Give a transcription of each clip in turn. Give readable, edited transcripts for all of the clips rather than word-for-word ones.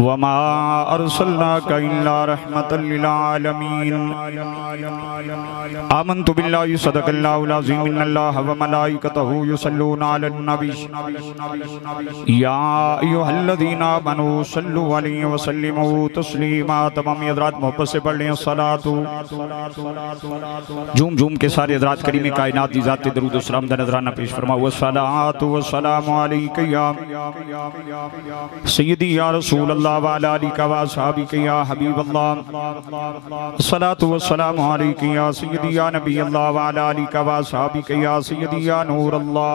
वमा अरसलनाका इल्ला रहमतल लिल आलमीन। आमन्तु बिल्लाहि सदक़ल्लाहुल अज़ीम इन्नल्लाहा व मलाइकतहु युसल्लूना अलन नबी या अय्युहल्लज़ीना आमनू सल्लु अलैहि व सल्लिमू तस्लीमा। तमाम हज़रात मोहब्बत से पढ़ लें सलातु। झूम झूम के सारे हज़रात करीम कायनात दी ज़ात दरूद व सलाम दा नज़राना पेश फरमाओ। वस्सलातु वस्सलामु अलैका या सय्यदी या रसूल अल्लाह व अला आलिका व असहाबिका या हबीब अल्लाह। सलातु वस्सलामु अलैका या सय्यदी या नबी अल्लाह व अला आलिका व असहाबिका या सय्यदी या नूर अल्लाह।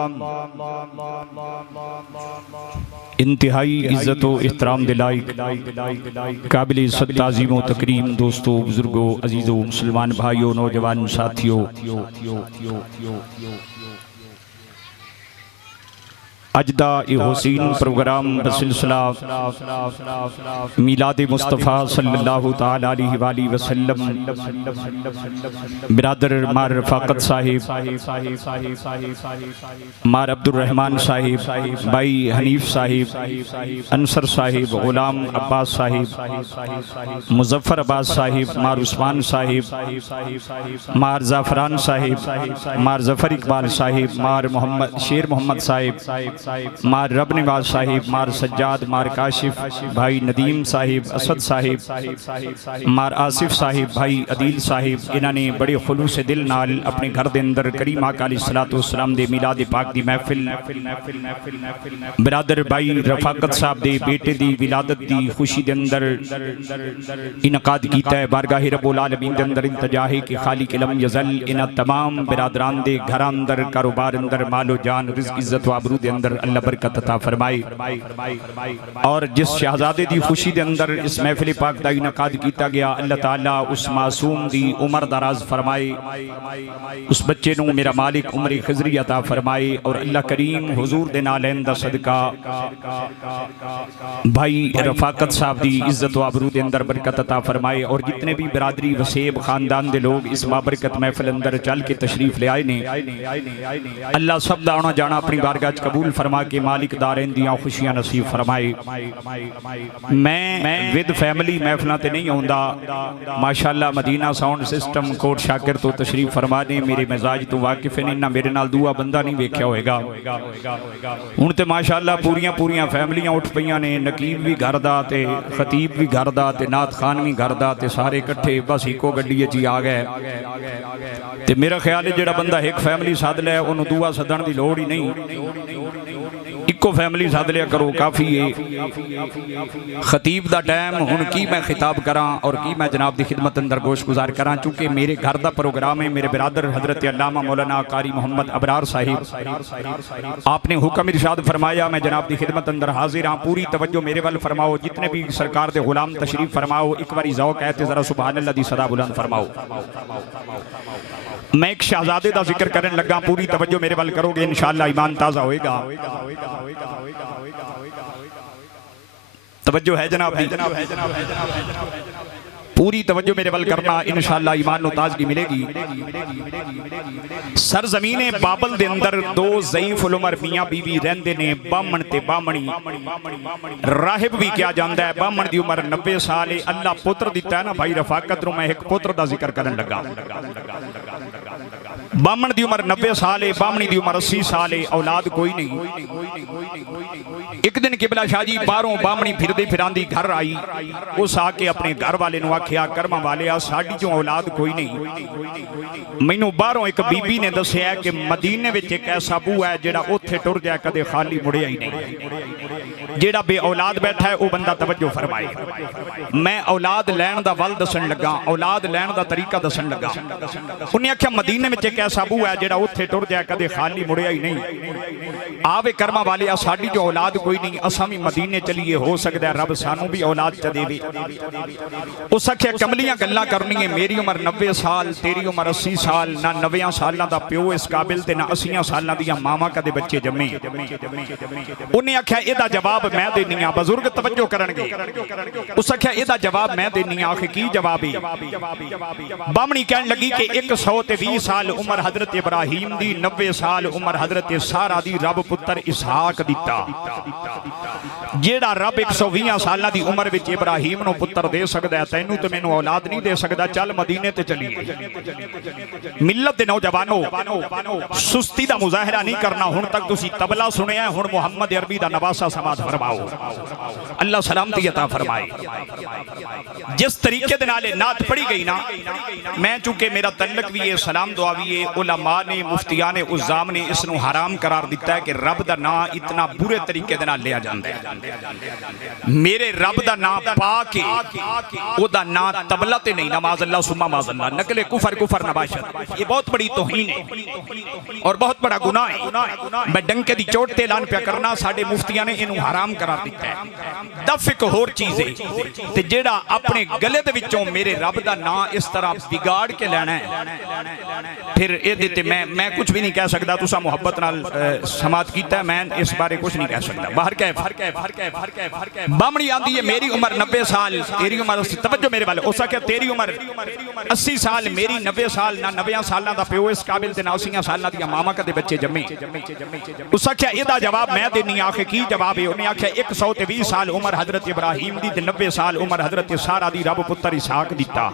इंतहाई इज्जत व एहतराम दिलाइक काबिल इज्जत ताज़ीम व तकरीम दोस्तों, बुजुर्गों, अजीज़ों, मुसलमान भाइयों, नौजवान साथियों, अजदा हुसैन प्रोग्राम बसिलसिला मिलाद मुस्तफ़ा सल्लल्लाहु ताला अलैहि वसल्लम बिरादर मार रफ़ाकत साहिब, मार अब्दुर्रहमान साहिब, भाई हनीफ साहिब, अंसर साहिब, गुलाम अब्बास साहिब, मुजफ्फर अब्बास साहिब, मार उस्मान साहिब, मार जाफरान साहिब, मार जफर इकबाल साहिब, मार मोहम्मद शेर मोहम्मद साहिब, मार रब निवाज साहिब, मार सज्जाद, मार काशिफ, भाई नदीम साहिब, असद साहिब, मार आसिफ साहिब, भाई अदील साहिब, इन्होंने बड़े खुलूस दिल नाल अपने घर के अंदर करीम आका अलैहिस्सलातु वस्सलाम दे मिलाद पाक दी महफिल बिरादर भाई रफाकत साहब दे बेटे दी विलादत दी खुशी दे अंदर इनकाद कीता है। बारगाह रब्बुल आलमीन दे अंदर इंतजा है कि खालिक लम यज़ल इन तमाम बिरादरान दे घर अंदर, कारोबार अंदर, मालो जान, रिज़्क, इज्जत व आबरू दे अंदर अल्लाह बरकत अता फरमाए। और जिस शहजादे दी खुशी दे अंदर इस महफिल पाक दा इनकाद कीता गया, अल्लाह ताला उस मासूम दी उम्र दराज फरमाए, उस बच्चे नू मेरा मालिक उम्र खिजरी अता फरमाए। और अल्लाह करीम हुजूर दे नालैन दा सदका भाई रफाकत साहब दी इज्जत व आबरू दे अंदर बरकत अता फरमाए। और जितने भी बिरादरी वसेब खानदान दे लोग इस बाबरकत महफिल अंदर चल के तशरीफ ले आए ने, अल्लाह सब दा आना जाना अपनी बारगाह च कबूल फरमा के मालिक दारें दियां खुशियां नसीब फरमाए। मैं विद फैमिली महफिलों ते नहीं आउंदा, माशाअल्लाह मदीना साउंड सिस्टम कोट शाकिर तो तशरीफ फरमा ने, मेरे मिजाज तो वाकिफ ने, ना मेरे नाल दूआ बंदा नहीं वेख्या होएगा। हुण ते माशाअल्लाह पूरियां पूरियां फैमिलियां उठ पईयां ने, नकीब भी घर दा ते खतीब भी घर दा ते नात खान भी घर दा ते सारे इकट्ठे बस इको गड्डी च आ गए। ते मेरा ख्याल है जेड़ा बंदा एक फैमिली सद लै उन्होंने दूआ सदन की लोड़ ही नहीं, इको फैमिली सद लिया करो काफ़ी है। खतीब दा टाइम हुण की मैं खिताब करा और की मैं जनाब की खिदमत अंदर गोश गुजार करा, चूँकि मेरे घर का प्रोग्राम है। मेरे बिरादर हजरत अल्लामा मौलाना कारी मोहम्मद अबरार साहिब, आपने हुक्म इरशाद फरमाया मैं जनाब की खिदमत अंदर हाजिर हाँ। पूरी तवज्जो मेरे वाल फरमाओ, जितने भी सरकार के गुलाम तशरीफ फरमाओ, एक बारी ज़ौक़ है तो ज़रा सुभान अल्लाह दी सदा बुलंद फरमाओ। मैं एक शहजादे का जिक्र करने लगा, पूरी तवज्जो मेरे वाल करोगे इंशाअल्लाह ईमान ताज़ा होएगा। तवज्जो है जनाब, पूरी तवज्जो मेरे वाल करना, इंशाअल्लाह ईमान नु ताज़गी मिलेगी। सर ज़मीने बाबल दे अंदर दो ज़ईफ़ उमर मियाँ बीवी रहंदे ने, बामण ते बामणी। राहिब भी क्या जानदा है, बामण दी उम्र 90 साल है। अल्लाह पुत्र दिता है ना भाई रफाकत नु, मैं एक पुत्र का जिक्र करन लगा। बामण दी उम्र 90 साल है, बामणी दी उम्र 80 साल है, औलाद कोई नहीं। एक दिन किबला शाह जी बाहरों बामणी फिरदी फिरांदी घर आई, उस आके अपने घर वाले नू आखिया कर्मा वाले आ साडी चों औलाद कोई नहीं। मैनू बाहरों एक बीबी ने दसिया कि मदीने विच एक ऐसा बूआ है जेड़ा उत्थे टुर जाए कदे खाली मुड़िया ही नहीं। जेड़ा बे औलाद बैठा है वह बंदा तवज्जो फरमाए। मैं औलाद लैण दा वल दसन लगा, औलाद लैण दा तरीका दसन लगा। उन्हें आख्या मदीने में एक ऐसा बूआ है जेड़ा उत्थे टुर जाए कदे खाली मुड़िया ही नहीं। आवे कर्मा वाले आ साडी जो औलाद कोई नहीं, असां भी मदीने चलीए, हो सकता है रब सानू भी औलाद च देवे। उस आख्या कमलियां गल्लां करनी है, मेरी उम्र 90 साल, तेरी उम्र 80 साल, ना 90 सालों का प्यो इस काबिल ते ना 80 सालों दी मावां कदे बच्चे जम्मे। उन्हें आख्या इहदा जवाब मैं देनी आ, बुजुर्ग तवज्जो करनगे। उस आख्या इहदा जवाब मैं देनी आ। आखे की जवाब है? बामणी कहन लगी कि 120 साल उम्र उम्र हजरत इब्राहिम दी 90 साल उम्र हजरत सारा दी रब पुत्र इसहाक दिता जेड़ा रब 120 साल दी उम्र विच इब्राहिम नूं पुत्र दे सकदा है तैनूं ते मैनूं औलाद नहीं दे सकदा चल मदीने ते चलीए मिल्लत दे नौजवानों सुस्ती दा मुजाहरा नहीं करना हुण तक तुसीं तबला सुनिया हुण मुहम्मद अरबी दा नवासा समात फरमाओ अल्लाह सलामती अता फरमाए जिस तरीके दे नाल नात पढ़ी गई ना मैं चूंकि मेरा तल्लक भी है सलाम दुआ भी है उलमा ने मुफ्तियां ने उज़ाम ने इसनूं हराम करार दिता है कि रब दा नाम इतना बुरे तरीके दे नाल लिया जांदा है मेरे रब दा नाम पा के ओदा नाम तबला ते नहीं नमाज अल्लाह सुम्मा माज़ल्ला नकले कुफर कुफर नबाशत ये बहुत बड़ी तौहीन है और बहुत बड़ा गुनाह है मैं डंके दी चोट ते ऐलान पे करना साडे मुफ्तियां ने इनू हराम करार दिता है दफ एक होर चीज है ते जेड़ा अपने गले दे विचों मेरे रब दा नाम इस तरह बिगाड़ के लेना है फिर ये ते मैं कुछ भी नहीं कह सकता तुसा मुहब्बत नाल समात कीता मैं इस बारे कुछ नहीं कह सकता बाहर कह बामणी आंदी है मेरी उम्र 90 साल तेरी उम्र तवज्जो मेरे वाले उस क्या तेरी उम्र 80 साल मेरी 90 साल ना 90 साल दा प्यो इस काबिल ते ना 80 साल दी मामा कदे बच्चे जम्मे उस क्या एदा जवाब मैं देनी आखे की जवाब है उन्हें आख्या 120 साल उम्र हजरत इब्राहिम दी ते 90 साल उम्र हजरत सारा दी रब पुत्र इसहाक दिता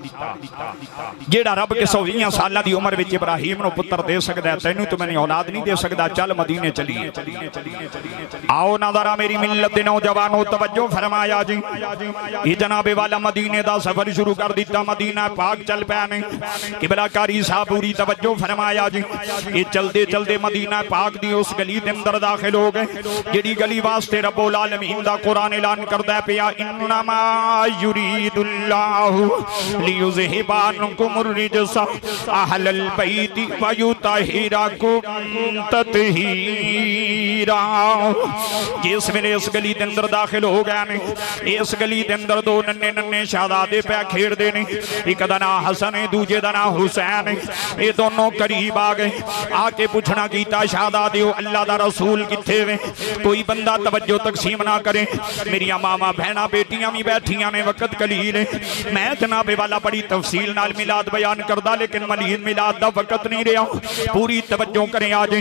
जेड़ा रब के 120 साल दी उम्र विच इब्राहिम नु पुत्र दे सकदा है तैनू तो मैंने औलाद नहीं दे सकदा चल मदीने चलिए आओ नादारा मेरी मिल्लत दे नौजवानों तवज्जो फरमाया जी ये जनाबे वाला मदीने दा सफर शुरू कर दिता मदीना पाक चल पए ने किबला कारी साहब पूरी तवज्जो फरमाया जी ये चलते चलते मदीना पाक दी उस गली दे अंदर दाखिल हो गए जेड़ी गली वास्ते रब्बुल आलमीन दा कुरान ऐलान करदा पिया इन्नमा युरीदुल्लाहु लियुज़हिबा अन्कुमुर रिजसा अहलल बैति व युतहिरकुम तत्हीरा जिस वेले इस गली दे अंदर दाखिल हो गए ने इस गली दे अंदर दो नन्हे नन्हे शहजादे पै खेड़दे ने एक दा नाम हसन है दूजे दा नाम हुसैन है ये दोनों करीब आ गए आके पूछना कीता शहजादियो अल्लाह दा रसूल किथे वे कोई बंदा तवज्जो तकसीम ना करे मेरी मामा बहना बेटियां भी बैठियां ने वक्त कलील है मैं जनाबे वाला बड़ी तफसील नाल मिलाद बयान करदा लेकिन मलीद मिलाद दा वक्त नहीं रहा पूरी तवज्जो करें आज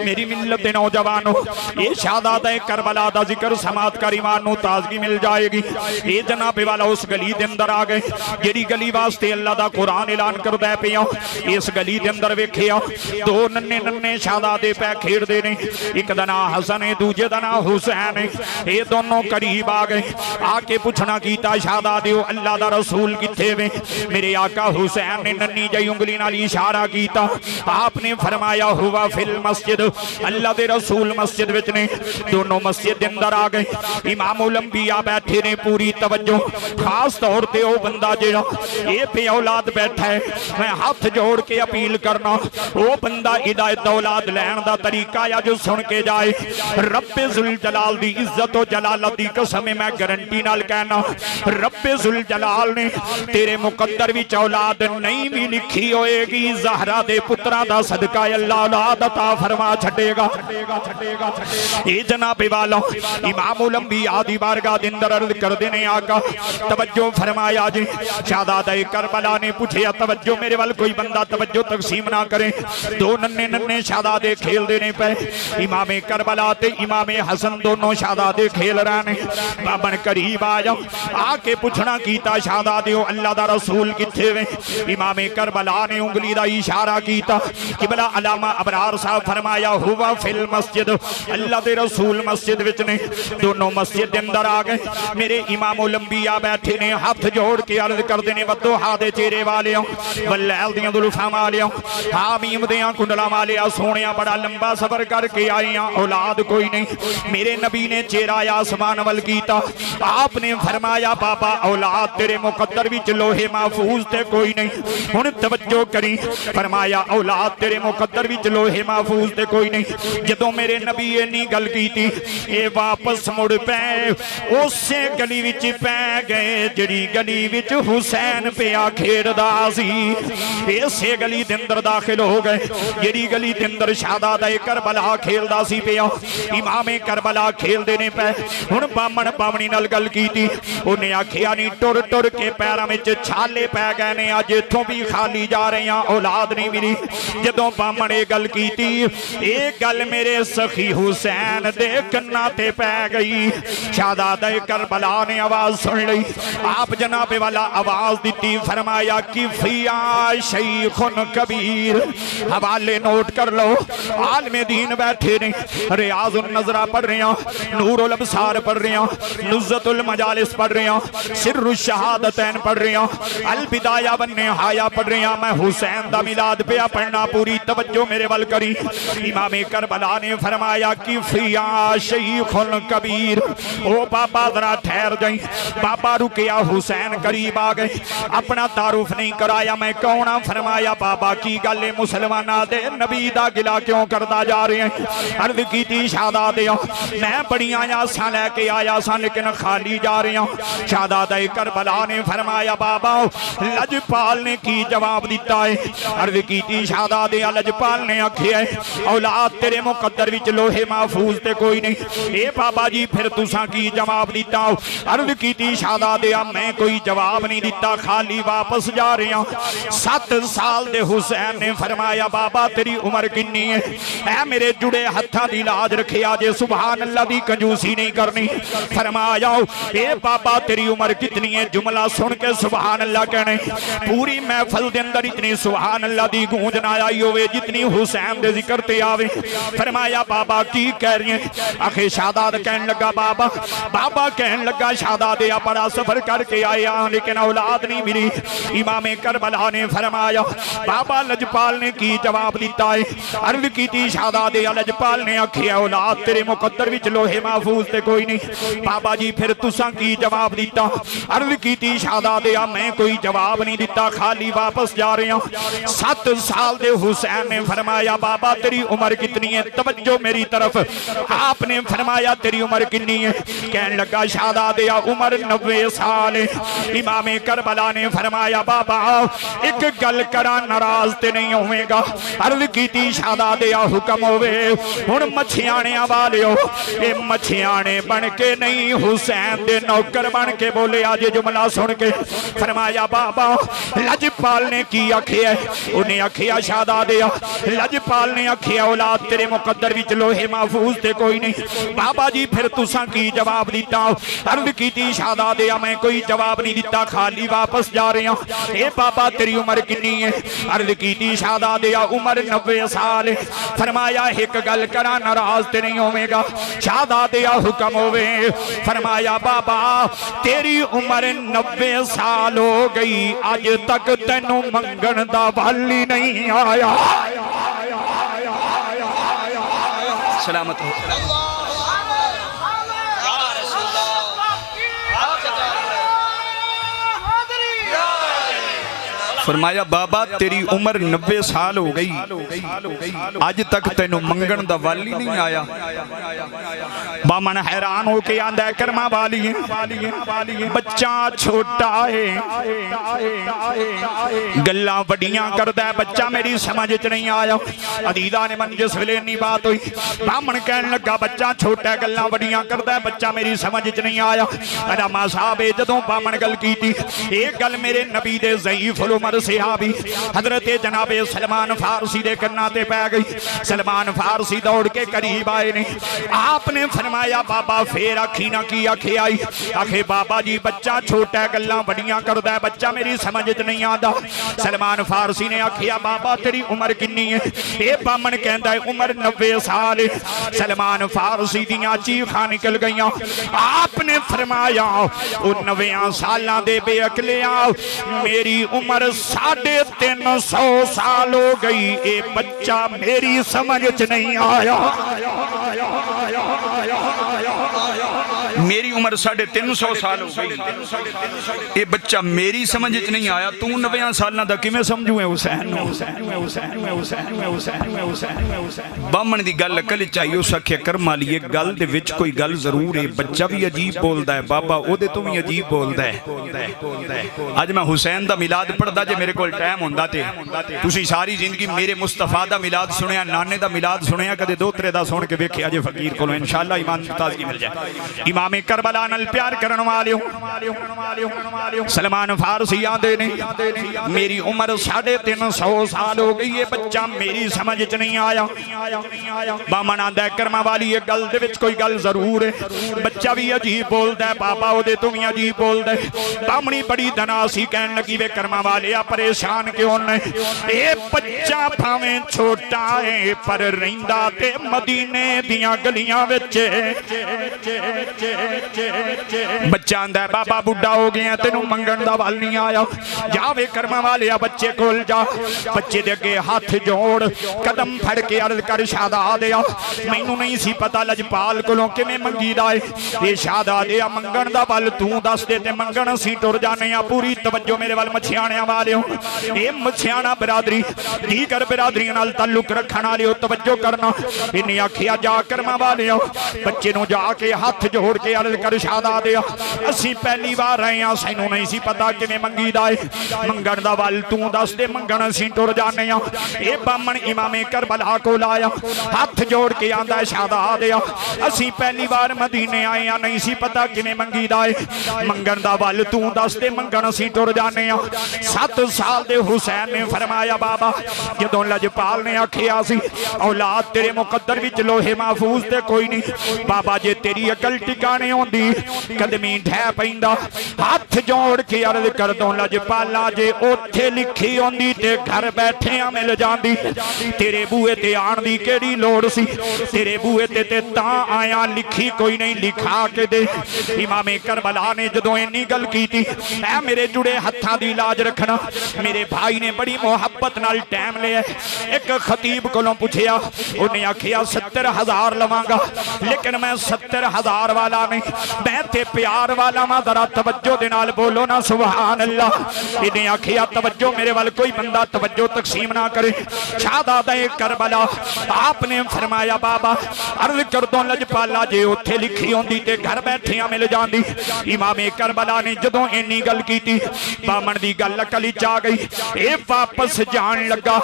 मेरी मिल्लत दे नौजवानों ये शहजादा करबला दा जिक्र समात कर ईमान नू ताजगी मिल जाएगी ये जनाबे वाला उस गली दे अंदर आ गए जेड़ी गली वास्ते अल्लाह दा कुरान ऐलान करदा पिया इस गली दे अंदर वेखिया दो नन्हे नन्हे शहजादे पै खेड़दे ने एक दा नाम हसन है दूजे दा नाम हुसैन है ये दोनों करीब आ गए आके पूछना कीता शहजादियो अल्लाह दा रसूल किथे वे मेरे आका हुसैन ने नन्ही जी उंगली नाल इशारा कीता आपने फरमाया हुआ फिल मस्जिद अल्लाह दे रसूल मस्जिद विच ने दोनों मस्जिद दे अंदर आ गए इमामुल अंबिया बैठे ने पूरी तवज्जो खास तौर पे वो बंदा जेड़ा ये पे औलाद बैठा है मैं हाथ जोड़ के अपील करना वो बंदा हिदायत औलाद लैन दा तरीका या जो सुन के जाए रब्बे जुल जलाल दी इज्जत और जलालत दी कसम मैं गारंटी नाल कहना रब्बे जुल जलाल ने तेरे मुकद्दर विच औलाद नहीं भी लिखी होएगी ज़हरा दे पुत्रा दा सदका अल्लाह औलाद अता फरमा छड़ेगा ये जनाबे वाला इमामुल अंबिया दी बारगाह दे अंदर अर्ज करदे ने आका तवज्जो फरमाया जी शहजादा करबला ने पूछया तवज्जो मेरे वाल कोई बंदा तवज्जो तकसीम ना करे दो नन्हे नन्हे शहजादे खेलदे ने पे इमामे करबला ते इमामे हसन दोनों शहजादे खेल रहे ने बाबन करीब आया आके पूछना कीता शहजादे अल्लाह दा रसूल किथे वे इमामे करबला ने उंगली दा इशारा कीता किबला अलामा अबरार साहब फरमाया हुआ फिल मस्जिद अल्लाह दे रसूल मस्जिद विच ने दोनों मस्जिद दे अंदर आ गए मेरे इमामुल अंबिया बैठे ने हाथ जोड़ के अर्ज करदे ने वद्दोहा दे चेहरे वालियों वल्लैल दियां जुल्फां वालियों हामीम दियां कुंडलां वालियां सोहणिया बड़ा लंबा सफर करके आए हैं औलाद कोई नहीं मेरे नबी ने चेहरा आसमान वल कीता आपने फरमाया बाबा औलाद तेरे मुकद्दर विच लोहे महफूज ते कोई नहीं हुण तवज्जो करी फरमाया औलाद तेरे मुकद्दर विच लोहे महफूज ते कोई नहीं जदों मेरे नबी इन्नी गल कीती ए वापस मुड़ पे उसे गली विच पै गए जिहड़ी गली विच हुसैन पिया खेड़दा सी इसे गली दे अंदर दाखिल हो गए जिहड़ी गली दे अंदर शहजादा करबला खेलदा सी पिया इमामे करबला खेलदे ने पे हुण बामण बामणी नाल गल कीती उन्हें आखिया नहीं टुर टुर के पैरां विच छाले पै गए ने अज इत्थों भी खाली जा रहे हैं औलाद नहीं मेरी जदों बामण ये गल कीती ये गल मेरे सखी हुसैन दे कन्ना ते पै गई। शहजादा करबला ने आवाज सुन ली। आप जनाबे वाला आवाज दी फरमाया कि फिया शैखुन कबीर। हवाले नोट कर लो। आलमे दीन बैठे ने रियाजुन नजरा पढ़ रहे हैं, नूरुल अबसार पढ़ रहे हैं, नुज़्ज़तुल मजालिस पढ़ रहे हैं, सिर्रुश शहादतैन पढ़ रहे हैं, अल बिदाया वन निहाया पढ़ रहे हैं। मैं हुसैन दा मिलाद पिया पढ़ना। पूरी तवज्जो मेरे वल करी। इमाम करबला ने फरमाया कि फिया शैखुन कबीर। ओ बाबा जरा ठहर जाई। बाबा रुकिया, हुसैन करीब आ गए। अपना तारुफ नहीं कराया मैं कौन हाँ। फरमाया बाबा की गल है मुसलमाना दे नबी दा गिला क्यों करदा जा रहे हैं। अर्ज की शहजादे मैं बड़ियां आसां लैके आया सा लेकिन खाली जा रहे हैं। शहजादा करबला ने फरमाया बाबा लजपाल ने की जवाब दिता है। अर्ज की शहजादे लजपाल ने आखिया औलाद तेरे मुकद्दर विच लोहे महफूज ते कोई नहीं। ए बाबा जी फिर तुसा की जवाब दिता। अर्ज की शहजादे मैं कोई जवाब नहीं दिता, खाली वापस जा रहे हैं। 7 साल दे हुसैन ने फरमाया बाबा तेरी उम्र किन्नी है। ऐ मेरे जुड़े हत्थां दी लाज रखिया जे सुभान अल्लाह दी कंजूसी नहीं करनी। फरमाया ए बाबा तेरी उम्र कितनी है। जुमला सुन के सुभान अल्लाह कहने पूरी महफिल दे अंदर इतनी सुभान अल्लाह दी गूंज ना आई होवे जितनी हुसैन दे जिक्र ते आवे। फरमाया बाबा की कह रही है। आखे शहजाद कहन लगा बाबा बाबा कहन लगा शहजादे बड़ा सफर करके आए लेकिन औलाद नहीं मिली। इमाम करबला ने फरमाया बाबा लजपाल ने की जवाब दिता है। अर्ज की शहजादे लजपाल ने आखिया औलाद तेरे मुकद्दर विच लोहे महफूज ते कोई नहीं। बाबा जी फिर तुसा की जवाब दिता। अर्ज की शहजादे मैं कोई जवाब नहीं दिता, खाली वापस जा रहे हैं। 7 साल दे हुसैन ने फरमाया बाबा तेरी उम्र कितनी है। तवज्जो मेरी तरफ। आपने फरमाया तेरी उम्र कितनी है। कहने लगा शहजादे उम्र 90 साल है। इमाम करबला ने फरमाया बाबा एक गल करा नाराज ते नहीं होवेगा। अर्ज की शहजादे हुक्म होवे हुण मछियाणे वालियो ए मछियाणे बन के नहीं हुसैन दे नौकर बन के बोले आज जुमला सुन के। फरमाया बाबा लजपाल ने की आखिया। उन्हें आखिया शहजादे लजपाल ने आखिया औलाद तेरे मुकद्दर विच लोहे महफूज ते कोई नहीं। बाबा जी फिर तुसा की जवाब दिता। अर्ज की शहजादे मैं कोई जवाब नहीं दिता, खाली वापस जा रहे हैं। ए बाबा तेरी उम्र कितनी है। अर्ज की शहजादे उम्र 90 साल है। फरमाया एक गल करा नाराज ते नहीं होवेगा। शहजादे हुक्म होवे। फरमाया बाबा तेरी उम्र 90 साल हो गई अज तक तेनू मंगण दा वाली नहीं आया। सलामत हो। फरमाया बाबा तेरी उम्र 90 साल हो गई अज तक तेनू मंगण दा वाली नहीं आया। बामन हैरान होके आंदा करमा वाली बच्चा छोटा है गल्लां वड्डियां करदा है बच्चा मेरी समझ च नहीं आया। अदीदा ने मन जिस वेले इन्नी बात हुई बामन कहन लगा बच्चा छोटा गल्लां वड्डियां करदा है बच्चा मेरी समझ च नहीं आया। रामा साहब जदों बामन गल कीती एक गल मेरे नबी दे ज़ईफ उमर सहाबी हजरत जनाबे सलमान फारसी दे कन्ना ते पै गई। सलमान फारसी दौड़ के करीब आए ने। आपने फरमाया बाबा फिर आखी ना की आखे आई। आखे बाबा जी बच्चा छोटा गल्लां वड्डियां करदा है बच्चा मेरी समझ च नहीं आंदा। सलमान फारसी ने आखिया बाबा तेरी उम्र किन्नी है। ये बामन कहंदा है उम्र 90 साल। सलमान फारसी दियां चीखां निकल गईयां। आपने फरमाया ओ 90 सालां दे बेअकलिया मेरी उम्र 350 साल हो गई ये बच्चा मेरी समझ च नहीं आया। मेरी उम्र 350 साल हो गई ये बच्चा मेरी समझ च नहीं आया। तू 90 साल का किवें समझू है हुसैन। बामन की गल अकल च आई। उस आखे कर्मा लिए गल दे विच कोई गल जरूर है। बच्चा भी अजीब बोलता है बाबा ओदे तो भी अजीब बोलता है। अज मैं हुसैन का मिलाद पढ़दा जे मेरे को टाइम होंदा ते तुसी सारी जिंदगी मेरे मुस्तफा का मिलाद सुनिया नाने का मिलाद सुनिया कदे दोतरे का सुन के वेखिया जे फकीर को इंशाअल्लाह ईमान ताज़गी मिल जाए। इमाम कर करबला नाल प्यार करन वालियो सलमान फारसी आंदे ने मेरी उम्र 350 साल हो गई है, बच्चा मेरी समझ च नहीं आया। बामन आंदा कर्मा वाली ये गल दे विच कोई गल जरूर है, बच्चा भी अजीब बोलदा है, पापा ओदे तो भी अजीब बोलदा है। बामणी बड़ी धनासी कहन लगी वे कर्मा वाले आ परेशान क्यों ने, ए बच्चा भावें छोटा है पर रहिंदा ते मदीने दियां गलियां विच। बच्चा आंदा बाबा बुढ़ा हो गया तेनू मंगण दा वल नहीं आया, जावे कर्मा वाले आ बच्चे कोल जा। बच्चे दे अगे हाथ जोड़ कदम फड़ के अर्ज कर शहजादे आ मैनू नहीं सी पता लजपाल कोलों किवें मंगीदा है, ये शहजादे आ मंगण दा वल तू दस दे ते मंगण असीं टुर जाने आ। पूरी तवज्जो मेरे वल मछियाणियां वालिओ, ये मछियाणा बिरादरी दीगर बिरादरियां नाल ताल्लुक रखण वालिओ तवज्जो करना। इन्हें आखिया जा कर्मा वालिओ बच्चे नू जाके हाथ जोड़ के अर्ज कर शहजादे आ असीं पहली बार आए हां, सानू नहीं सी पता किवें मंगीदा है, मंगण दा वल तू दस दे मंगण असीं टुर जाने आ। ये बामण इमामे करबला कोल आया हाथ जोड़ के आंदा शहजादे आ असीं पहली बार मदीने आए हां, नहीं सी पता किवें मंगीदा है, मंगण दा वल तू दस दे मंगण असीं टुर जाने आ। 7 साल दे हुसैन ने फरमाया बाबा जदों लजपाल ने आखिया सी औलाद तेरे मुकद्दर विच लोहे महफूज ते कोई नहीं, बाबा जे तेरी अकल टिकाने होंदी कदमी ढह पैंदा। हाथ जोड़ के अर्ज कर दो लजपाला जे ओथे लिखी होंदी ते घर बैठे मिल जांदी, तेरे बूहे ते आण दी केड़ी लोड़ सी, तेरे बूहे ते तां आया लिखी कोई नहीं लिखा के दे। इमामे करबला ने जदों इन्नी गल कीती ऐ मेरे जुड़े हत्थां दी लाज रखना, मेरे भाई ने बड़ी मुहब्बत नाल टाइम लिया। एक खतीब कोलों पुछया उन्हें आखिया 70,000 लवांगा, लेकिन मैं 70,000 वाला नहीं, मैं ते प्यार वाला वा, जरा तवज्जो दे नाल बोलो ना सुभान अल्लाह। इन्हें आखिया तवज्जो मेरे वाल कोई बंदा तवज्जो तकसीम ना करे। शहजादे करबला आपने फरमाया बाबा अर्ज कर दो लजपाला जे उत्थे लिखी होंदी ते घर बैठिया मिल जांदी। इमामे करबला ने जदों इन्नी गल कीती बामण दी गल अकल विच आ गई, ए वापस जान लगा।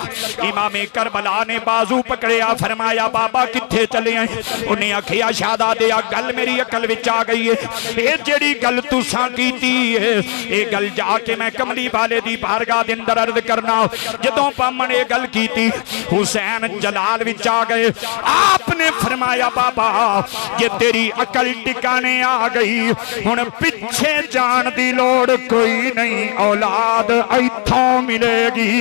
इमामे करबला ने बाजू पकड़िया फरमाया बाबा किथे चले आए, उन्हें आखिया शहजादे आ गल मेरी अकल विच आ गई है, ए जेड़ी गल तुसां कीती है ए गल जाके मैं कमली वाले दी बारगाह दे अंदर अर्ज करना। जदों बामण ए गल कीती हुसैन जलाल विच आ गए, आपने फरमाया बाबा जे तेरी अकल टिकाने आ गई हुण पिछे जान दी लोड़ कोई नहीं, औलाद इथों मिलेगी।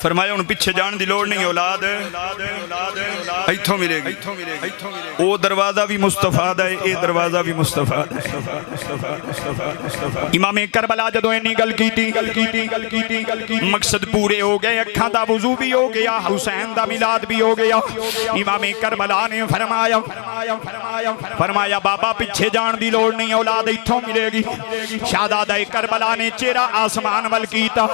फरमाया हुण पिछे जान दी लोड़ नहीं, औलाद इथों मिलेगी। ओ दरवाजा भी मुस्तफा दा है, ए दरवाजा भी मुस्तफा दा है। इमामे करबला जदों इन्नी गल कीती मकसद पूरे हो गए, अखां दा वुजू भी हो गया, हुसैन दा मिलाद भी हो गया। इमामे करबला ने फरमाया बाबा पिछे जान दी लोड़ नहीं, औलाद इथों मिलेगी। शहजादा करबला ने चेहरा आसमान वल कीता,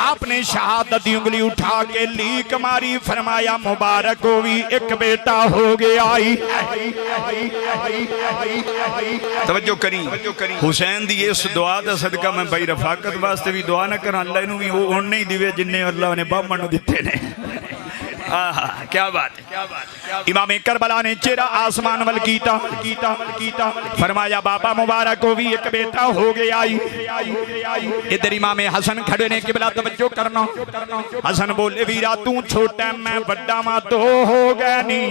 आपने शहादत दी उंगली उठा के लीक मारी, फरमाया मुबारक हो भी एक बेटा हो गया। तवज्जो करी हुसैन दी इस दुआ दा सदका मैं भाई रफाकत वास्ते भी दुआ ना करा, अल्लाह नूं भी उन्ने ही दिवे जिन्ने अल्लाह ने बामण नूं दित्ते ने। क्या बात है। इमामे करबला ने चेहरा आसमान वल कीता, फरमाया बाबा मुबारक हो भी एक बेटा हो गया। इधर इमामे हसन खड़े ने, किबला तवज्जो करना। हसन बोले वीरा तू छोटा मैं बड़ा वा, दो हो गए नी।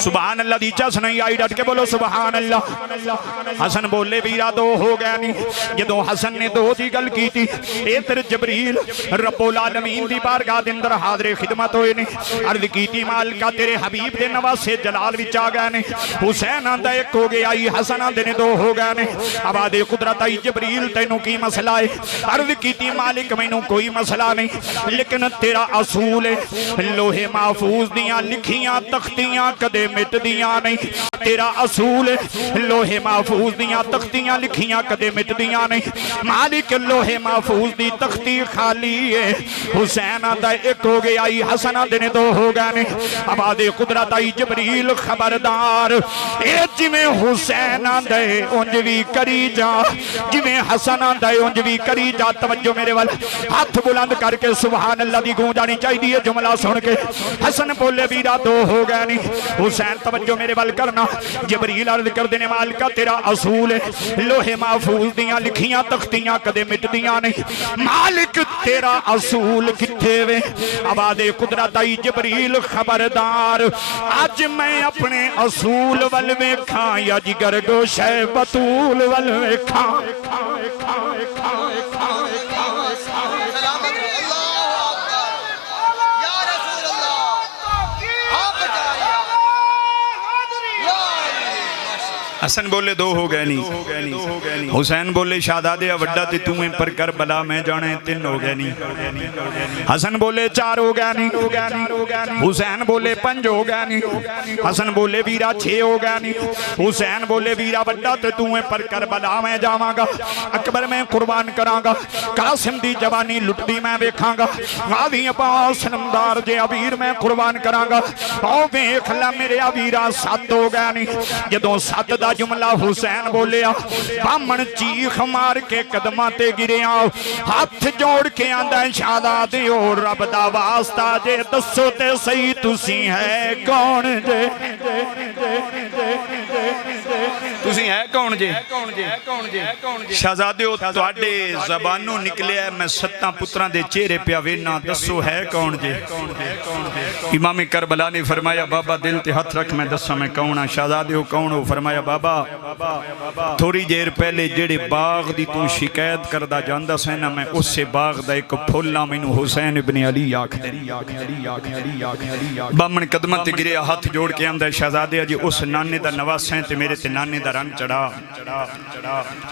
सुभान अल्लाह दी चस नहीं आई, डट के बोलो सुभान अल्लाह। हसन बोले वीरा दो हो गए नी। जदों हसन ने दो दी गल कीती, इधर जबरील रब्बुल आलमीन दी बारगाह दे अंदर हाज़िर खिदमत होए ने, अर्ज कीती मालिका तेरे हबीब दे नवासे जलाल विच आ गए ने। हुसैन आंदा एक हो गया, हसन आंदे ने दो हो गए ने। आवाज़े कुदरत आई जबरील तैनू की मसला है? अर्ज कीती मालिक मैनू कोई मसला नहीं, लेकिन तेरा असूल है लोहे महफूज दियां लिखियां तख्तियां कदे मिटदियां नहीं। तेरा असूल है लोहे महफूज दियां तख्तियां लिखियां कदे मिटदियां नहीं। मालिक लोहे महफूज दी तख्ती खाली है। हुसैन आंदा एक हो जुगे आई हसन दिन दो हो गए ने आवाज़े कुदरत आई जबरील खबरदार ए जिवें हुसैन आंदे उंज भी करी जा जिवें हसन आंदे उंज भी करी जा तवज्जो मेरे वाल हाथ बुलंद करके सुभान अल्लाह दी गूंज आनी चाहिए जुमला सुन के हसन बोले वीरा दो हो गए नी हुसैन तवज्जो मेरे वाल करना जबरील अर्ज कर देने मालिका तेरा असूल है लोहे महफूज दियां लिखियां तख्तियां कदे मिटदियां नहीं मालिक तेरा असूल किथे वे आवाज़े कुदरत आई जबरील खबरदार अज मैं अपने असूल वल वेखां या जिगर गोशे बतूल वल वेखां हसन बोले दो हो गए नहीं हुसैन बोले शाहजादे वड्डा ते तू पर कर बला मैं जाने तीन हो गए नहीं हसन बोले चार हो गए नहीं हुसैन बोले पंज हो गए नहीं हसन बोले वीरा छे हो गए नहीं हुसैन बोले वीरा वड्डा ते तू पर कर बला मैं जावांगा अकबर मैं कुर्बान करांगा कासिम दी जवानी लुटदी मैं वेखांगा गादी अब्बास नमदार जे अवीर मैं कुर्बान करांगा ओ वेख ला मेरे अवीरा सत हो गए नहीं जदों सत दा जुमला हुसैन बोलिया बामण चीख मार के कदमां ते गिरिया हाथ जोड़ के आंदा शाहजादे ओ रब दा वास्ता जे दसो ते सही तुसी है कौन जे तुसी है कौन जे शाहजादे ओ तुहाडे ज़बानों निकलिया मैं सत्तां पुत्रां दे चेहरे पिया वेना दसो है कौन जे इमाम करबला ने फरमाया बाबा दिल ते हाथ रख मैं दसा मैं कौन हां शाहजादे ओ कौन हो फरमाया बाबा थोड़ी देर पहले जेड़े बाग दी तू शिकायत करदा जांदा सी ना मैं उससे बाग दा एक फुल आ मैनू हुसैन इब्न अली आखदे बामण कदमां ते गिरिया हाथ जोड़ के आंदा शहजादे अजी उस नाने दा नवासा ते मेरे ते नाने दा रंग चढ़ा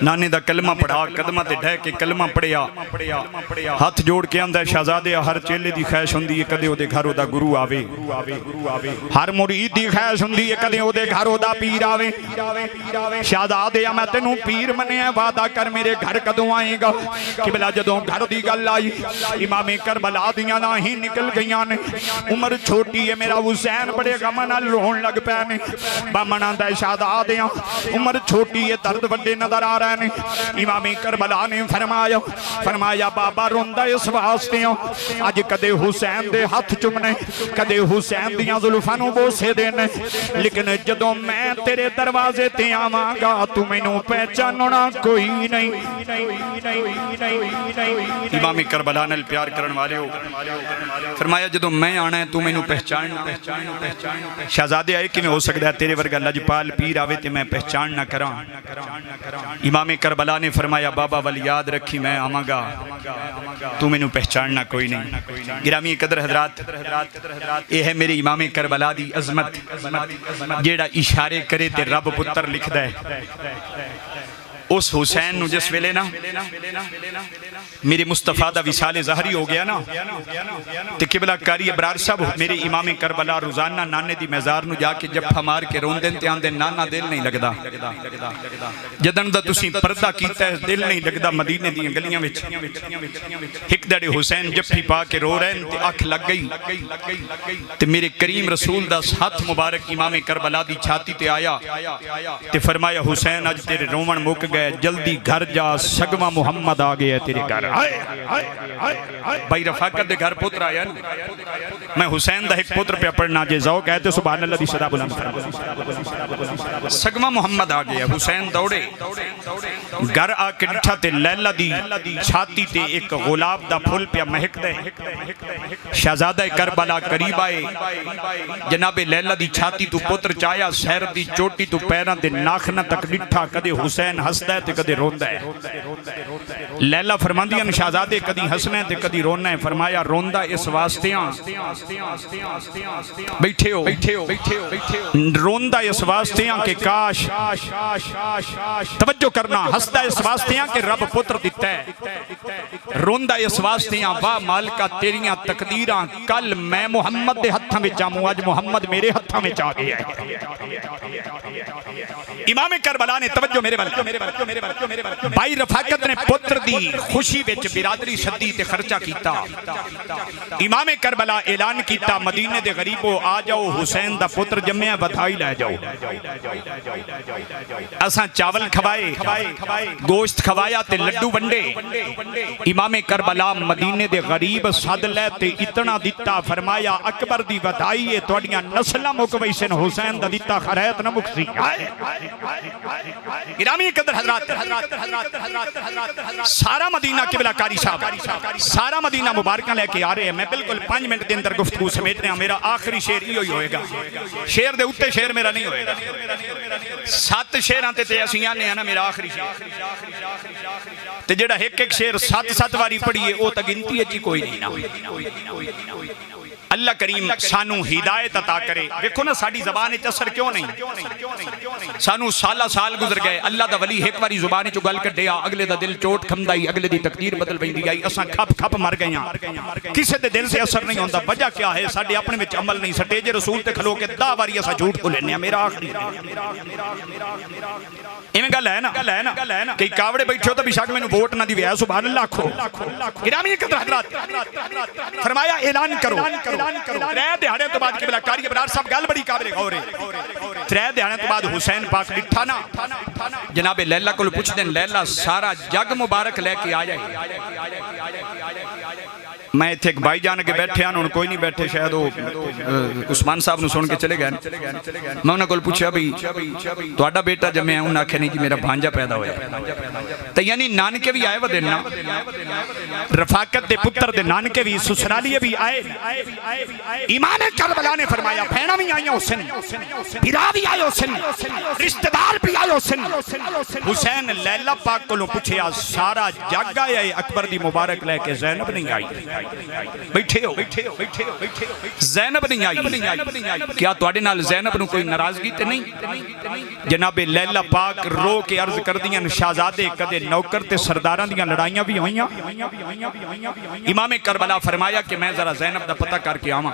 नाने दा कलमा पढ़ा कदमां ते ढह के कलमा पढ़िया हाथ जोड़ के आंदा शहजादे हर चेले दी ख्वाहिश हुंदी है कदे ओदे घर ओदा गुरु आवे हर मुरीद दी ख्वाहिश हुंदी है कदे ओदे घर ओदा पीर आवे शहजादे मैं तेनू पीर मनिया वादा कर मेरे घर कदों आएगा किबला जदों घर दी गल आई इमामे करबला दियां ना ही निकल गईयां ने उम्र छोटी है मेरा हुसैन बड़े गम नाल रोन लग पे ने बामण आंदा शहजादे उम्र छोटी है दर्द वड्डे नजर आ रहे ने इमामे करबला ने फरमाया बाबा रोंदा इस वास्ते अज कदे हुसैन दे हाथ चुमने कदे हुसैन दियां जुल्फां नू बोसे देने लेकिन जदों मैं तेरे दरवाजे ते आवांगा तू मैनू पहचानना कोई नहीं इमाम करबला नाल प्यार करन वाले हो फरमाया जदों मैं आना है तू मैनू पहचान शहजादे आए किवें हो सकदा है तेरे वर्गा लजपाल पीर आवे ते मैं पहचान ना करां इमाम करबला ने फरमाया बाबा वल याद रखी मैं आवांगा तू मैनू पहचानना कोई नहीं गिरामी कदर हजरात ये है मेरे इमाम करबला दी अजमत जेड़ा इशारे करे ते रब पुत्र लिखदा है उस हुसैन नू जिस वेले ना मेरे मुस्तफा दा विसाले ज़हरी हो गया ना ते किबला कारी अबरार साहब मेरे इमाम करबला रोजाना नाने दी मज़ार नू जाके जफ्फा मार के रोंदे ते आंदे नाना दिल नहीं लगदा जदन दा तुसी पर्दा कीता है दिल नहीं लगदा मदीने दी गलियां विच एक दड़े हुसैन जफ्फी पा के रो रहे ते अख लग गई ते मेरे करीम रसूल दा हाथ मुबारक इमाम करबला दी छाती ते आया ते फरमाया हुसैन अज तेरे रोवण मुक गए जल्दी घर जा सगवा मुहम्मद आ गया तेरे घर भाई रफाकत दे घर पुत्र आया ना मैं हुसैन दा एक पुत्र पे पढ़ना जे जाओ कहते सुभान अल्लाह दी सदा बुलंद फरमा सगवा मुहम्मद आ गया हुसैन दौड़े घर आके डिठा ते लैला दी छाती ते एक गुलाब दा फूल पे महकदा शहजादा करबला करीब आए जनाबे लैला दी छाती तू पुत्र चाया सैर दी चोटी तू पैरां दे नाखना तक डिठा कदे हुसैन हसदा है ते कदे रोंदा है लैला फरमांदियां शहजादे कदी हसना है ते कदी रोना है फरमाया रोंदा इस वास्ते बैठे हो रोंदा इस वास्ते के काश तवज्जो करना हसदा इस वास्ते के रब पुत्र दिता है रोंदा इस वास्ते वाह मालिका तेरियां तकदीरां कल मैं मुहम्मद दे हत्थां विच आऊं अज मुहम्मद मेरे हत्थां विच आ गया है इमाम करबला ने तवज्जो मेरे वाल भाई रफाकत ने पुत्र दी खुशी विच बिरादरी सदी ते खर्चा कीता। इमाम करबला ऐलान कीता मदीने दे गरीबो आ जाओ, हुसैन दा पुत्र जम्मिया, बधाई लै जाओ। असां चावल खवाए, गोश्त खवाया ते लड्डू वंडे। इमाम करबला मदीने दे गरीब सद लै ते इतना दिता, फरमाया अकबर दी बधाई है, तुहाडियां नस्लां मुक वैसन, हुसैन दा दिता खैरत न मुकसी। गिरामी कदर हजरात, सारा मदीना किबला कारी साहब, सारा मदीना मुबारकां लेके आ रहे हैं। मैं बिल्कुल 5 मिनट के अंदर गुफ्तगू समेट रहा। मेरा आखिरी शेर इहो ही होएगा, शेर दे उत्ते शेर मेरा नहीं होएगा। 7 शेरां ते असीं आने आ ना, मेरा आखिरी शेर ते जेड़ा एक शेर 7 वारी पढ़िए वो तो गिनती है कोई नहीं ना। अल्लाह करीम सानू हिदायत अता करे। देखो ना साड़ी जबान असर क्यों नहीं, सानू साला साल गुजर गए। अल्लाह दा वली एक बारी जुबान चो गल कढ़िया, अगले दा दिल चोट खमदाई, अगले दी तकदीर बदल पैंदी आई। असां खप खप मर गए हां, किसी दे दिल से असर नहीं होंदा। वजह क्या है? साडे अपने विच अमल नहीं। सटेज रसूल ते खलो के 10 बारी असां झूठ बोलने। मेरा आखिरी इवें गल है ना, कई कावड़े बैठे हो तो बेशक मैनू वोट ना दिवे, सुभान अल्लाह आखो। गिरामी कदर हजरात, फरमाया ऐलान करो। 3 दिहाड़े तो बाद किबला कारी अबरार साहब गल बड़ी काबिल गौर है। 3 दिहाड़े तो बाद हुसैन पाक डिठा ना, जनाबे लैला को पुछदे, लैला सारा जग मुबारक लेके आ जाए। मैं इत्थे एक भाई जान के बैठे हैं, कोई नहीं बैठे, शायद वो उस्मान साहब ने सुन के चले गए। मैं उन्होंने को पूछा भी तुहाडा बेटा जम्मे, उन्हें आख्या नहीं जी मेरा भांजा पैदा होया। तो यानी नानके भी आए वे दिन ना, रफाकत दे पुत्र दे नानके भी, ससुरालिए भी आए। इमाम करबला ने फरमाया भैणा भी आई हुसैन, पिता भी आए हुसैन, रिश्तेदार भी आए हुसैन। हुसैन लैला पाक को पूछया सारा जग आया, अकबर दी मुबारक लेके ज़ैनब नहीं आई। बैठे हो ज़ैनब नहीं आई। क्या तुहाडे नाल ज़ैनब नूं कोई नाराजगी ते नहीं? जनाबे लैला पाक रो के अर्ज कर दियां, शहजादे कदे नौकर ते सरदारां दियां लड़ाइयां भी होईयां। इमाम करबला फरमाया कि मैं जरा ज़ैनब दा पता करके आवां।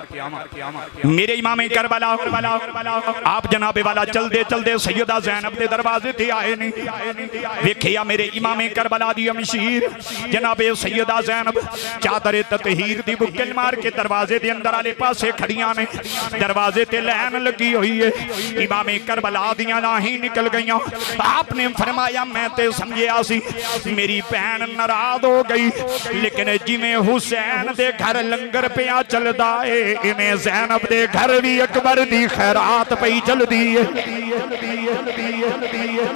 मेरे इमाम करबला आप जनाबे वाला चलदे चलदे सैयदा ज़ैनब दे दरवाजे ते आए ने। वेखिया मेरे इमाम करबला दी अमशीर जनाबे सैयदा ज़ैनब चादर ततहीर दी बुक्कल मार के दरवाजे दे अंदर आले पासे खड़ियां ने। दरवाजे ते लैन लगी हुई है, इमाम करबला दियां नाहीं निकल गईयां। आपने फरमाया मैं ते समझिया सी मेरी भैन नाराज हो गई, लेकिन जिवें हुसैन दे घर लंगर पिया चलदा है, इवें ज़ैनब दे घर भी अकबर दी खैरात पई चलदी है।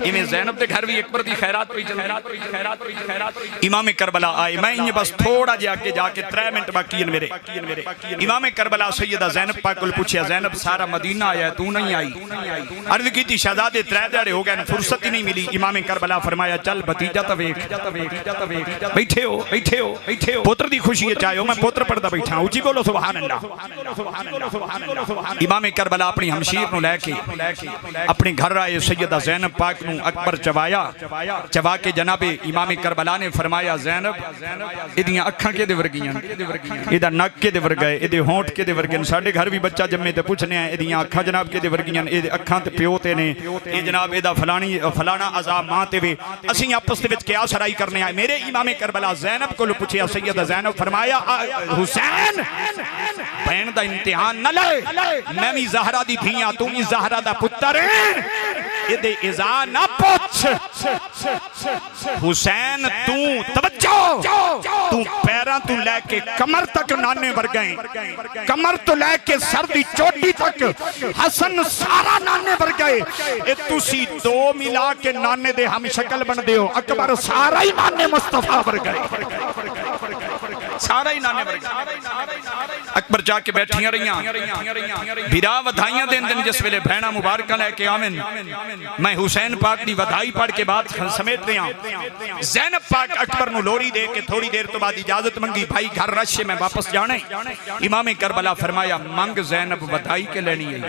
इवें ज़ैनब दे घर भी अकबर दी खैरात पई चलदी। इमाम करबला आए, मैं इन्हें बस थोड़ा जिहा आगे जाके 3 मिनट बाकी है मेरे। इमाम करबला सैयदा ज़ैनब पाक को पूछया, ज़ैनब सारा मदीना आया तू नहीं आई? अर्ज की शहजादे 3 दिहाड़े हो गए, फुर्सत ही नहीं मिली। इमाम करबला फरमाया चल भतीजा तो वेख। बैठे हो पुत्र दी खुशी है चाहे मैं पुत्र पढ़दा बैठा, उची बोलो सुभान अल्लाह। इमाम करबला अपनी हमशीर नूं लैके अपने घर आए, सैयदा ज़ैनब पाक नूं अकबर चवा के जनाबे इमाम करबला ने फरमाया ज़ैनब इदियां अखां के वर्गियां, इहदा नक के वर्गा है, इहदे होंठ के वर्गे ने। साडे घर भी बच्चा जम्मे ते पुछने आ इहदियां अखां जनाब के वर्गियां, इहदे अखां ते प्यो ते ने, ये जनाब इहदा फलाना अज़ाब मां ते वे। असीं आपस दे विच कियास राई करने आए। मेरे इमाम करबला ज़ैनब को पूछया, सैयदा ज़ैनब फरमाया हुसैन भैन दा इम्तिहान न ले, मैं भी ज़हरा दी धीआं, तू भी ज़हरा दा पुत्तर है, इहदे इज़ा ना पूछ। हुसैन तू तवज्जो, तू पैरां तू लैके कमर तक नाने वर्गा है, कमर तो लैके सर दी चोटी तक हसन सारा नाने वर्गा है। ए तुसी 2 मिला के नाने दे हम शक्ल बनदे हो, अकबर सारा ही नाने मुस्तफा वर्गा है, सारा ही नाने वर्गा। अकबर जाके बैठियां रहियां, बिरा वधाइयां देन दिन जिस वेले भैणा मुबारक लैके आवेन। मैं हुसैन पाक दी वधाई पढ़ के बात समेट रहा। ज़ैनब पाक अकबर नूं लोरी दे के थोड़ी देर तो बाद इजाजत मंगी, भाई घर रश मैं वापस जाना है। इमाम करबला फरमाया मंग ज़ैनब वधाई के लेनी है।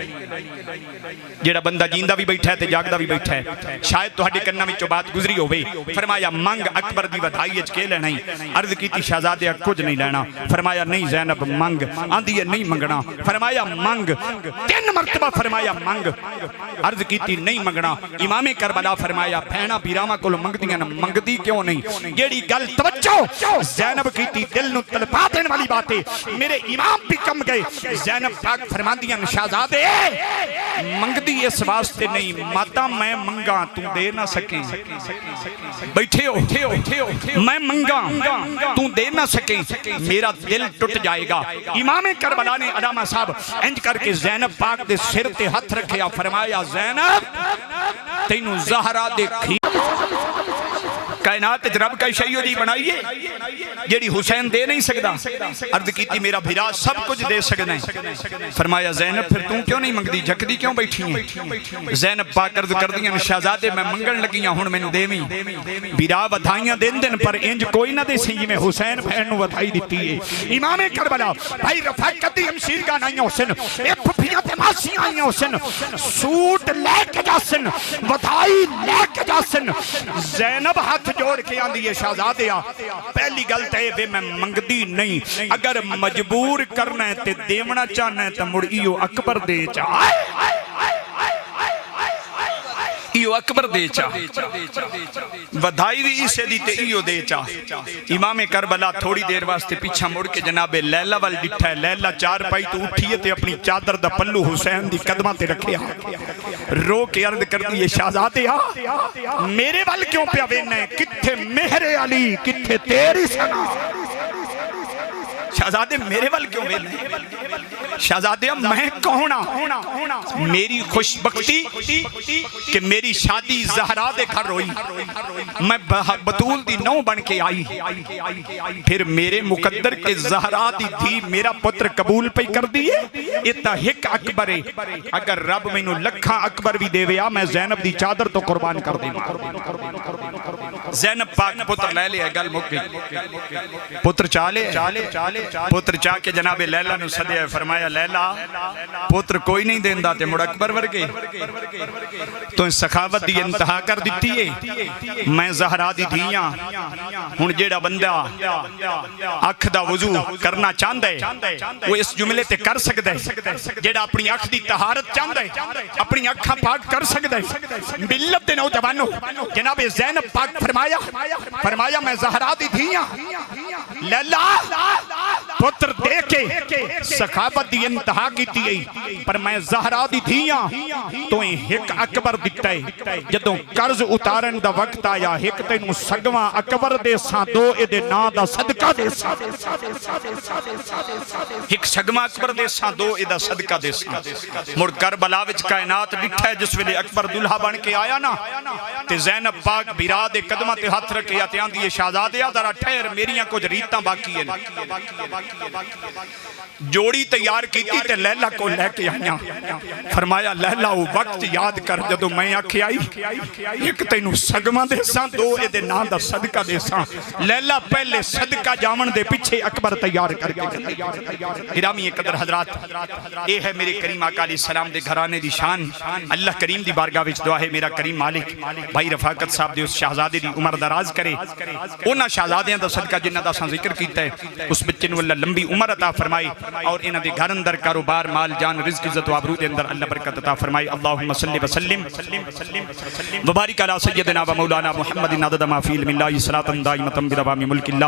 जेड़ा बंदा जींदा भी बैठा है ते जागदा भी बैठा है, शायद तुहाडे कन्नां विचों बात गुजरी होवे। फरमाया मंग अकबर दी वधाई च के लेना है। अर्ज कीती शहजादे कुछ नहीं लेना। फरमाया नहीं ज़ैनब मंग। आंदी है नहीं मंगना। फरमाया मंग। 3 मरतबा फरमाया मंग। अर्ज की नहीं मंगना। इमामे करबला फरमाया भैणा बीरावां कोल मंगदियां न, मंगदी क्यों नहीं? जेड़ी गल तवज्जो ज़ैनब की दिल नूं तड़पा देने वाली बात है, मेरे इमाम भी कम गए। ज़ैनब पाक फरमांदियां शहजादे मंगदी इस वास्ते नहीं, माता मैं मंगा तू दे ना सके। बैठे हो मैं मंगा तू दे ना सके, मेरा दिल टूट जाएगा। इमामे करबला ने अलामा साहब इंज करके ज़ैनब पाक दे सिर ते हथ रखिया। फरमाया ज़ैनब तैनू ज़हरा देखी कायनात रब का शैयदी बनाइए जेड़ी हुसैन दे नहीं सकता। अर्ज की मेरा भिरा सब कुछ दे सकना है। फरमाया ज़ैनब फिर तू क्यों नहीं मंगदी, जकदी क्यों बैठी है? ज़ैनब पाक अर्ज कर दियां शहजादे मैं मंगण लगी हुण मैनू देवी। भिरा वधाइयां देन दिन पर इंज कोई ना दे सी जिवें हुसैन भैन नू वधाई दित्ती है। इमामे करबला भाई रफाकत दी हमशीरगां आईयां हुसैन, ए फुफियां ते मासियां आईयां हुसैन, सूट लेके जासन, वधाई लेके जासन। ज़ैनब हाथ जोड़ के आंदी है शहजादिया पहली गल तो यह मैं मंगदी नहीं, अगर मजबूर करना है ते देवना चाहना है तो मुड़ इयो अकबर दे चा, इयो अकबर दे चा, बधाई भी इसे दी ते इयो दे चा। इमामे करबला थोड़ी देर वास्ते पीछा मुड़ के जनाबे लैला वाल डिठा है। लैला चार पाई तो उठी है ते अपनी चादर दा पल्लू हुसैन दी कदमां ते रखिया, रो के अर्ज कर दी शहजादे मेरे वाल क्यों पिया वेना है, किथे मेहरे अली किथे तेरी सना। शहजादे मेरे वाल क्यों वेना है? शहजादे मैं कौन मेरी खुशबख्ती कि मेरी शादी ज़हरा दे घर हुई, मैं बतूल दी नौ बन के आई, फिर मेरे मुकद्दर के ज़हरा दी थी मेरा पुत्र कबूल पे कर दिए। इतना हिक अकबर है, अगर रब मैनू लखा अकबर भी देवे आ मैं ज़ैनब दी चादर तो कुर्बान कर देना। ज़ैनब पाक पुत्र ले लिया, गल मुक गई। पुत्र चाले पुत्र चाह के जनाबे लैला नू सदिया। फरमाया लैला पुत्र कोई नहीं देंदा ते मुड़ अकबर वर्गे तो सखावत दी इंतहा कर दिती है। मैं ज़हरा दी धीयां हुण जेड़ा बंदा अख दा वजू करना चाहंदा है वो इस जुमले ते कर सकदा है, जेड़ा अपनी अख दी तहारत चाहंदा है अपनी अखां पाक कर सकदा है। मिल्लत दे नौजवानों जनाबे ज़ैनब पाक फरमाया मैं ज़हरा दी धीयां लैला पुत्र दे के सखावत दी इंतहा की पर मैं ज़हरा दी धीयां तो हिक अकबर दिता है। जदों कर्ज उतारन दा वक्त आया हिक तैनू सगवां अकबर दे सा, दो इहदे नां दा सदका दे सा, हिक सगवां अकबर दे सा, दो इहदा सदका दे सा। मुड़ करबला विच कायनात डिठा है जिस वेले अकबर दुल्हा बन के आया ना ते ज़ैनब पाक बिरा दे कदमां ते हथ रखे ते आंदी है शहजादिया जरा ठहर मेरियां कुछ रीतां बाकी है। जोड़ी तैयार की ते लैला को लेके आईया। फरमाया लैला वो वक्त याद कर जदों मैं आखे आई एक तैनू सगवां देसां, दो इहदे नां दा सदका देसां। लैला पहले सदका जावन दे पिछे अकबर तैयार करके। गिरामी कदर हजरात ये है मेरे करीम आका अलैहिस्सलाम दे घराने दी शान। अल्लाह करीम दी बारगाह विच दुआ है मेरा करीम मालिक भाई रफाकत साहब दे उस शहजादे दी उम्र दराज करे, उन्हां शहजादियां दा सदका जिन्हां दा असां जिक्र कीता है उस बच्चे नूं अल्लाह लंबी उम्र अता फरमाए और इन्हां दे घर अंदर कारोबार माल जान रिज़्क इज्जत आबरू दे अंदर अल्लाह बरकत अता फरमाए। अल्लाहुम्मा सल्लि व सल्लिम व बारिक अला सय्यदिना व मौलाना मुहम्मदिन अदद मा फी इल्मिल्लाहि सलातन दाइमतन बिदवामी मुल्किल्लाह।